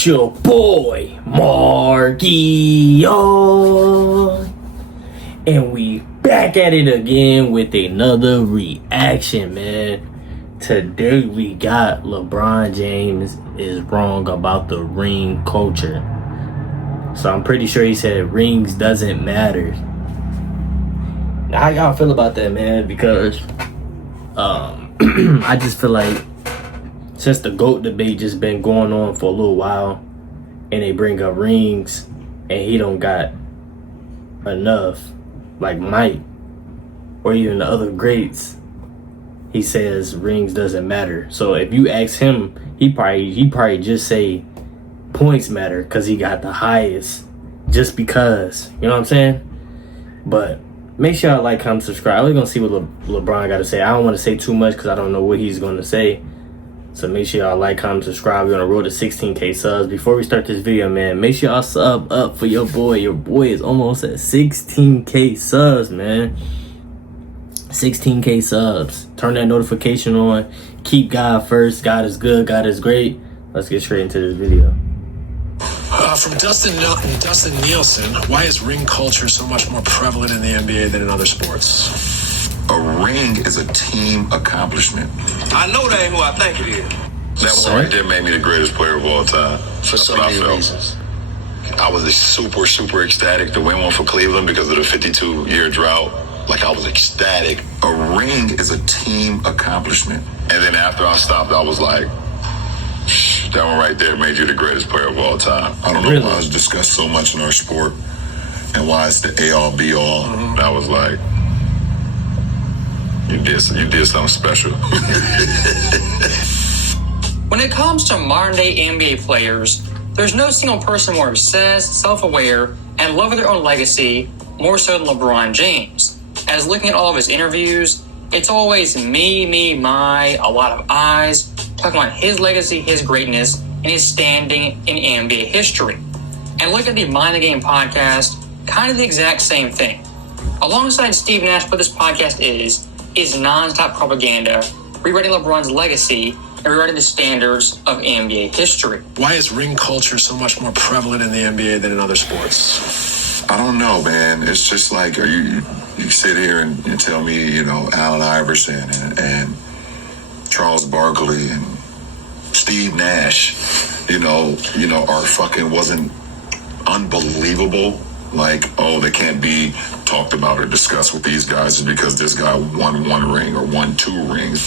It's your boy, Marky, and we back at it again with another reaction, man. Today we got LeBron James is wrong about the ring culture. So I'm pretty sure he said rings doesn't matter. Now, how y'all feel about that, man? Because I just feel like since the GOAT debate just been going on for a little while, and they bring up rings, and he don't got enough, like Mike, or even the other greats, he says rings doesn't matter. So if you ask him, he probably just say points matter because he got the highest, just because, you know what I'm saying? But make sure y'all like, comment, subscribe. We're gonna see what LeBron got to say. I don't want to say too much because I don't know what he's gonna say. So make sure y'all like, comment, subscribe. We're on the road to 16K subs. Before we start this video, man, make sure y'all sub up for your boy. Your boy is almost at 16K subs, man. 16K subs. Turn that notification on. Keep God first. God is good. God is great. Let's get straight into this video. From Dustin Nielsen, why is ring culture so much more prevalent in the NBA than in other sports? A ring is a team accomplishment. I know that ain't who I think it is. That one right there made me the greatest player of all time. For so many reasons. I was super ecstatic to win one for Cleveland because of the 52-year drought. Like, I was ecstatic. A ring is a team accomplishment. And then after I stopped, I was like, that one right there made you the greatest player of all time. I don't know why it's discussed so much in our sport and why it's the A-all, B-all. I was like, you did something special. When it comes to modern-day NBA players, there's no single person more obsessed, self-aware, and love of their own legacy more so than LeBron James. As looking at all of his interviews, it's always me, my, a lot of eyes, talking about his legacy, his greatness, and his standing in NBA history. And look at the Mind the Game podcast, kind of the exact same thing. Alongside Steve Nash, what this podcast is non-stop propaganda, rewriting LeBron's legacy and rewriting the standards of NBA history. Why is ring culture so much more prevalent in the NBA than in other sports? I don't know, man. It's just like, you sit here and tell me, Allen Iverson and Charles Barkley and Steve Nash, are fucking wasn't unbelievable. Like, oh, they can't be talked about or discussed with these guys is because this guy won one ring or won two rings.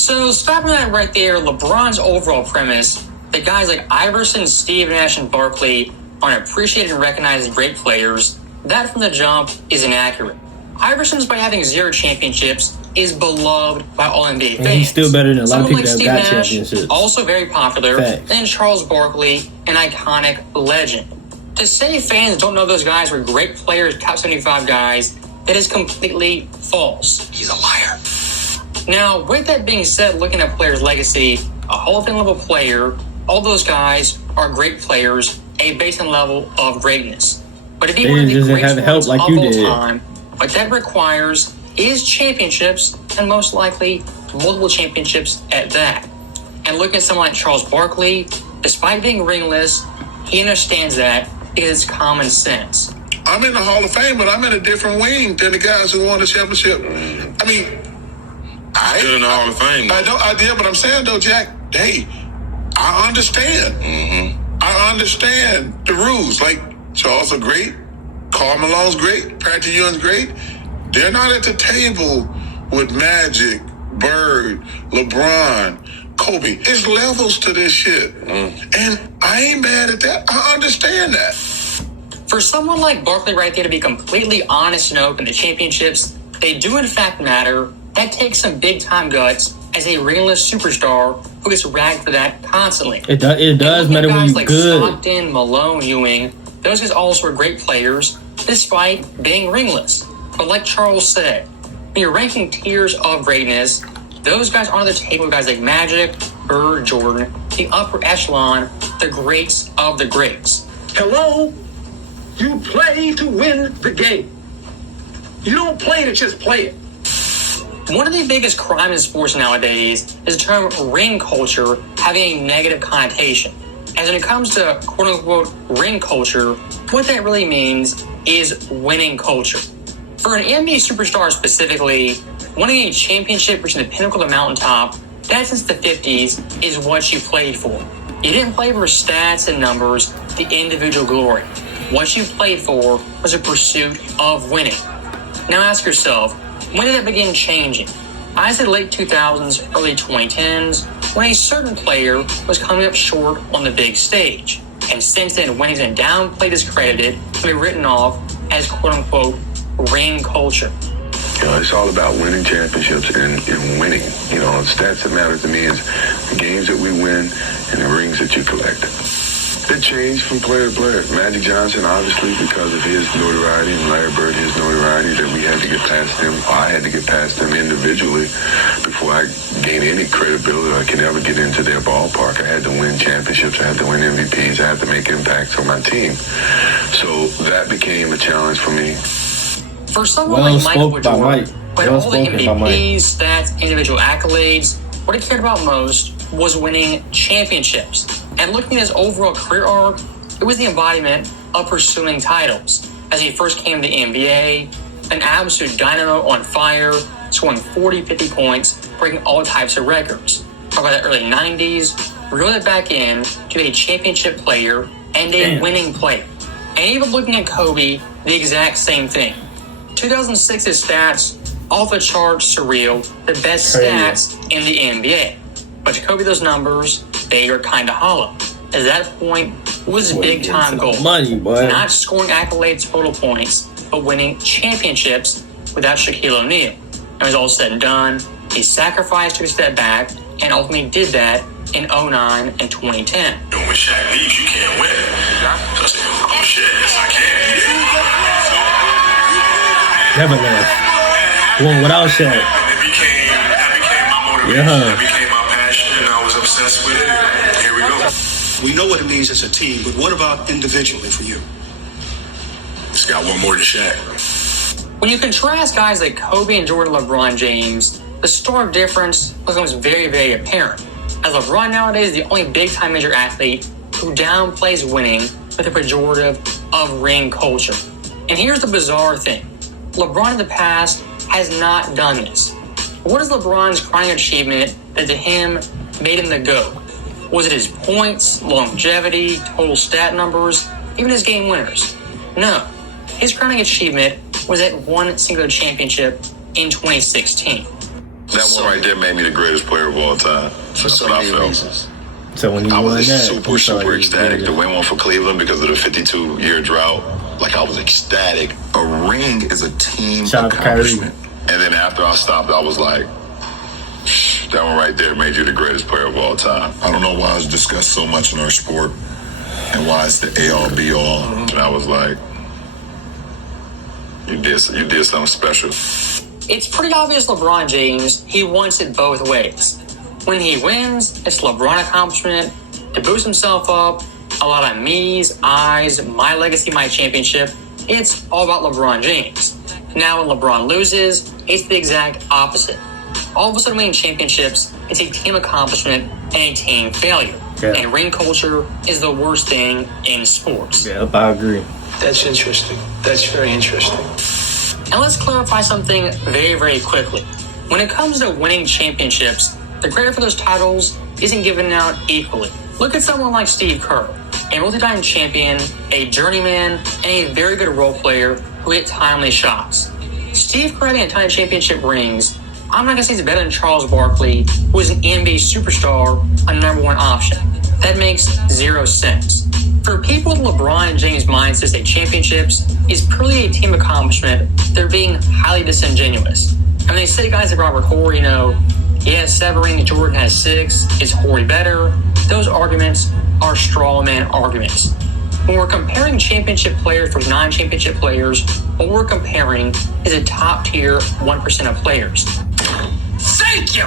So stopping that right there, LeBron's overall premise that guys like Iverson, Steve Nash, and Barkley aren't appreciated and recognized as great players, that from the jump is inaccurate. Iverson's, by having 0 championships, is beloved by all NBA fans. And he's still better than a lot of people that have got Nash, championships. Also very popular, Facts. and Charles Barkley, an iconic legend. To say fans don't know those guys were great players, top 75 guys, that is completely false. He's a liar. Now, with that being said, looking at players' legacy, a Hall of Fame level player, all those guys are great players, a baseline level of greatness. But if you want to be great ones of all time, what that requires is championships, and most likely multiple championships at that. And looking at someone like Charles Barkley, despite being ringless, he understands that because it's common sense. I'm in the Hall of Fame, but I'm in a different wing than the guys who won the championship. I mean, Still in the Hall of Fame. I did, but I'm saying though, Jack, hey, I understand. I understand the rules. Like, Charles are great, Karl Malone's great, Patrick Ewing's great. They're not at the table with Magic, Bird, LeBron, Kobe. There's levels to this shit. And I ain't mad at that. I understand that. For someone like Barkley right there to be completely honest and open, the championships, they do in fact matter. That takes some big time guts as a ringless superstar who gets ragged for that constantly. It does matter when you're like good. Stockton, Malone, Ewing, those guys also are great players despite being ringless. But like Charles said, when you're ranking tiers of greatness, those guys aren't at the table with guys like Magic, Bird, Jordan, the upper echelon, the greats of the greats. Hello? You play to win the game. You don't play to just play it. One of the biggest crimes in sports nowadays is the term ring culture having a negative connotation. As when it comes to quote-unquote ring culture, what that really means is winning culture. For an NBA superstar specifically, winning a championship, reaching the pinnacle of the mountaintop, that since the 50s is what you played for. You didn't play for stats and numbers, the individual glory. What you played for was a pursuit of winning. Now ask yourself, when did that begin changing? I said late 2000s, early 2010s, when a certain player was coming up short on the big stage. And since then, winning's been downplayed, discredited, and been written off as quote-unquote ring culture. You know, it's all about winning championships and winning. You know, the stats that matter to me is the games that we win and the rings that you collect. It changed from player to player. Magic Johnson, obviously, because of his notoriety, and Larry Bird, his notoriety, that we had to get past him. I had to get past them individually before I gained any credibility. I can ever get into their ballpark. I had to win championships. I had to win MVPs. I had to make impacts on my team. So that became a challenge for me. For someone like Michael Jordan, with all the MVPs, stats, individual accolades, what he cared about most was winning championships. And looking at his overall career arc, it was the embodiment of pursuing titles. As he first came to the NBA, an absolute dynamo on fire, scoring 40, 50 points, breaking all types of records. By the early 90s, reeled it back in to a championship player and a winning player. And even looking at Kobe, the exact same thing. 2006's stats, off the charts, surreal, the best stats in the NBA. But to Kobe, those numbers, they are kind of hollow. At that point, it was his big time goal. Money, boy. Not scoring accolades, total points, but winning championships without Shaquille O'Neal. And when it was all said and done, he sacrificed, took a step back, and ultimately did that in 2009 and 2010. When Shaq leaves, you can't win. So I said, oh shit, yes I can. Never left. Well, without Shaq. That became my motivation. That became my passion, and I was obsessed with it. And here we go. We know what it means as a team, but what about individually for you? Just got one more to Shaq. When you contrast guys like Kobe and Jordan, LeBron James, the stark difference becomes very, very apparent. As LeBron nowadays is the only big-time major athlete who downplays winning with a pejorative of ring culture. And here's the bizarre thing. LeBron in the past has not done this. What is LeBron's crowning achievement that to him made him the GOAT? Was it his points, longevity, total stat numbers, even his game winners? No. His crowning achievement was that one singular championship in 2016. That one right there made me the greatest player of all time. For so many reasons. So when you I won was that, super ecstatic to win one for Cleveland because of the 52-year drought. Like, I was ecstatic. A ring is a team accomplishment. And then after I stopped, I was like, that one right there made you the greatest player of all time. I don't know why it's discussed so much in our sport and why it's the A-all, B-all. And I was like, you did something special. It's pretty obvious LeBron James, he wants it both ways. When he wins, it's LeBron accomplishment to boost himself up, a lot of me's, I's, my legacy, my championship. It's all about LeBron James. Now when LeBron loses, it's the exact opposite. All of a sudden winning championships, it's a team accomplishment and a team failure. Yeah. And ring culture is the worst thing in sports. Yep, I agree. That's interesting. That's very interesting. And let's clarify something very, very quickly. When it comes to winning championships, the credit for those titles isn't given out equally. Look at someone like Steve Kerr, a multi-time champion, a journeyman, and a very good role player who hit timely shots. Steve Kerr having a ton of championship rings, I'm not going to say he's better than Charles Barkley, who is an NBA superstar, a number one option. That makes zero sense. For people with LeBron and James' mindset, say championships is purely a team accomplishment. They're being highly disingenuous. And they say guys like Robert Horry, he has 7 rings, Jordan has 6. Is Horry better? Those arguments are straw man arguments. When we're comparing championship players versus non-championship players, what we're comparing is a top-tier 1% of players. Thank you!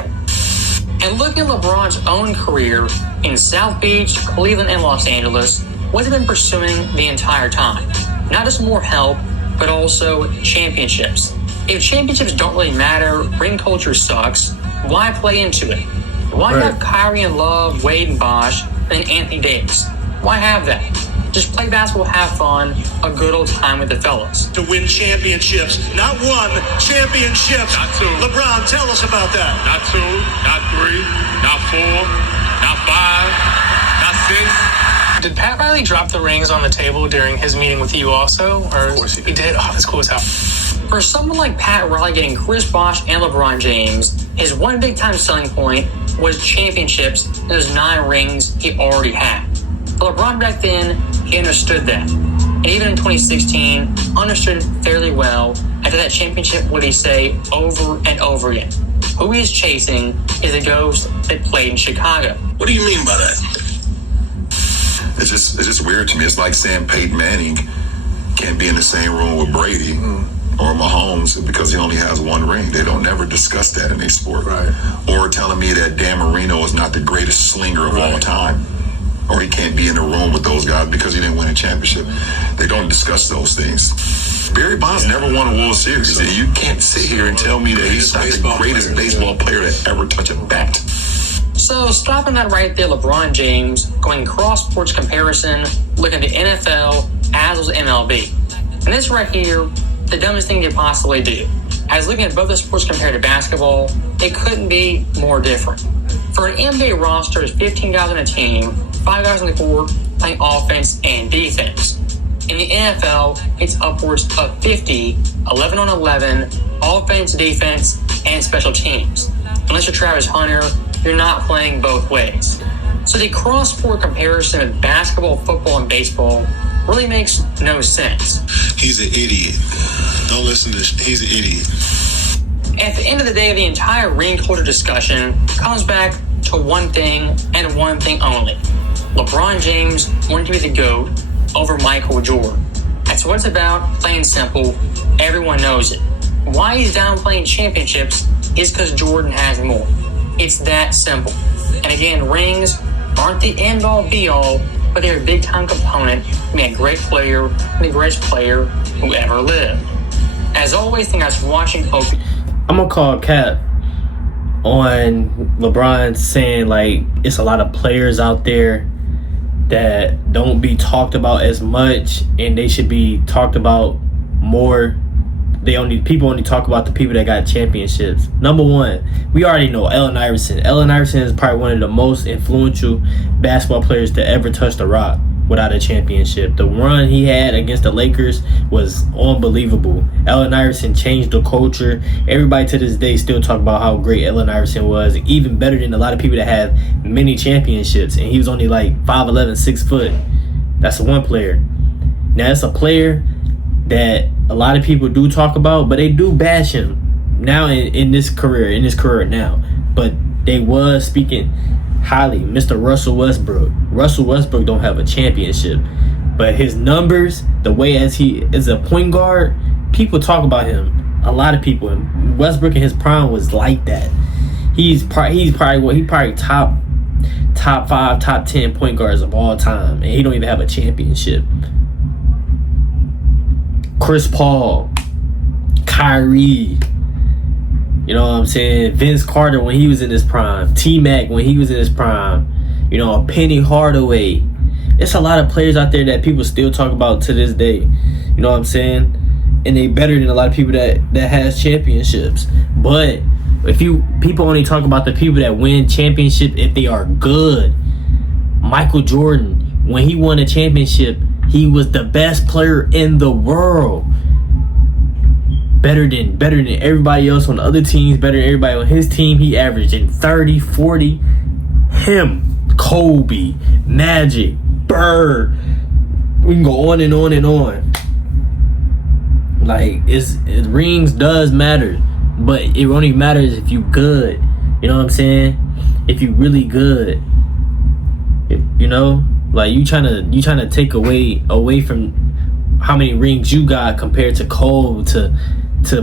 And looking at LeBron's own career in South Beach, Cleveland, and Los Angeles, what's he been pursuing the entire time? Not just more help, but also championships. If championships don't really matter, ring culture sucks, why play into it? Why have Kyrie and Love, Wade and Bosh, and Anthony Davis? Why have that? Just play basketball, have fun, a good old time with the fellas. To win championships. Not one, championships. Not two. LeBron, tell us about that. Not 2, not 3, not 4, not 5, not 6. Did Pat Riley drop the rings on the table during his meeting with you also? Or Of course he did? Oh, that's cool as hell. For someone like Pat Riley getting Chris Bosh and LeBron James, his one big time selling point was championships and those 9 rings he already had. For LeBron back then, he understood that. And even in 2016, understood fairly well. After that championship, what did he say over and over again? Who he is chasing is a ghost that played in Chicago. What do you mean by that? It's just weird to me. It's like saying Peyton Manning can't be in the same room with Brady or Mahomes because he only has 1 ring. They don't never discuss that in their sport. Right. Or telling me that Dan Marino is not the greatest slinger of all time. Or he can't be in the room with those guys because he didn't win a championship. They don't discuss those things. Barry Bonds never won a World Series. You can't sit here and tell me that he's not the greatest baseball player to ever touch a bat. So stopping that right there, LeBron James, going cross-sports comparison, looking at the NFL as well as MLB. And this right here, the dumbest thing you could possibly do. As looking at both the sports compared to basketball, it couldn't be more different. For an NBA roster, there's 15 guys on a team, 5 guys on the court playing offense and defense. In the NFL, it's upwards of 50, 11 on 11, offense, defense, and special teams. Unless you're Travis Hunter, you're not playing both ways. So the cross-sport comparison of basketball, football, and baseball really makes no sense. He's an idiot. Don't listen to this. He's an idiot. At the end of the day, the entire ring culture discussion comes back to one thing and one thing only. LeBron James wanted to be the GOAT over Michael Jordan. That's what it's about, plain and simple. Everyone knows it. Why he's downplaying championships is because Jordan has more. It's that simple. And again, rings aren't the end-all be-all, but they're a big-time component to being a great player and the greatest player who ever lived. As always, thank you guys for watching. I'm gonna call Cap on LeBron saying like it's a lot of players out there that don't be talked about as much and they should be talked about more. People only talk about the people that got championships. Number one, we already know Allen Iverson. Allen Iverson is probably one of the most influential basketball players to ever touch the rock without a championship. The run he had against the Lakers was unbelievable. Allen Iverson changed the culture. Everybody to this day still talk about how great Allen Iverson was, even better than a lot of people that have many championships. And he was only like 5'11", 6 foot. That's one player. Now it's a player that a lot of people do talk about, but they do bash him now in this career now. But they was speaking highly. Mr. Russell Westbrook. Russell Westbrook don't have a championship, but his numbers, the way as he is a point guard, people talk about him. A lot of people. And Westbrook in his prime was like that. He's probably top 5, top 10 point guards of all time, and he don't even have a championship. Chris Paul, Kyrie, you know what I'm saying? Vince Carter when he was in his prime, T-Mac when he was in his prime, you know, Penny Hardaway. It's a lot of players out there that people still talk about to this day. You know what I'm saying? And they better than a lot of people that has championships. But if people only talk about the people that win championship if they are good. Michael Jordan, when he won a championship, he was the best player in the world. Better than everybody else on the other teams, better than everybody on his team. He averaged in 30, 40. Him, Kobe, Magic, Bird. We can go on and on and on. Like, rings does matter, but it only matters if you good. You know what I'm saying? If you really good. You know? Like, you trying to take away from how many rings you got compared to Cole, to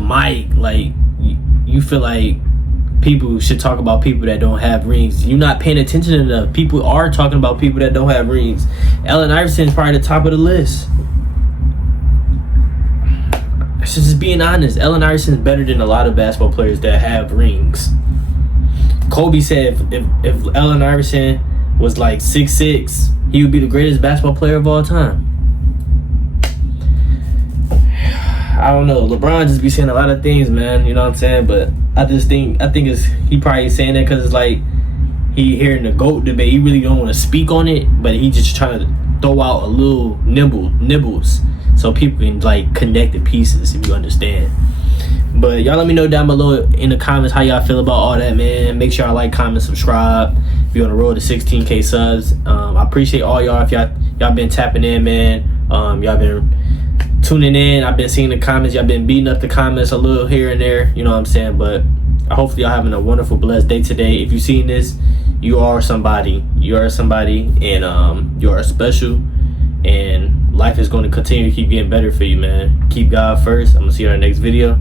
Mike. Like, you feel like people should talk about people that don't have rings. You're not paying attention enough. People are talking about people that don't have rings. Allen Iverson is probably the top of the list. Just being honest, Allen Iverson is better than a lot of basketball players that have rings. Kobe said if Allen Iverson was like 6'6", he would be the greatest basketball player of all time. I don't know. LeBron just be saying a lot of things, man. You know what I'm saying? But I think it's he probably saying that because it's like he hearing the GOAT debate. He really don't want to speak on it, but he just trying to throw out a little nibbles so people can like connect the pieces, if you understand. But y'all let me know down below in the comments how y'all feel about all that, man. Make sure y'all like, comment, subscribe. If you're on the road to 16K subs, I appreciate all y'all. If y'all been tapping in, man. Y'all been tuning in. I've been seeing the comments. Y'all been beating up the comments a little here and there. You know what I'm saying? But hopefully y'all having a wonderful, blessed day today. If you've seen this, you are somebody. You are somebody, and you are special. And life is going to continue to keep getting better for you, man. Keep God first. I'm gonna see you in the next video.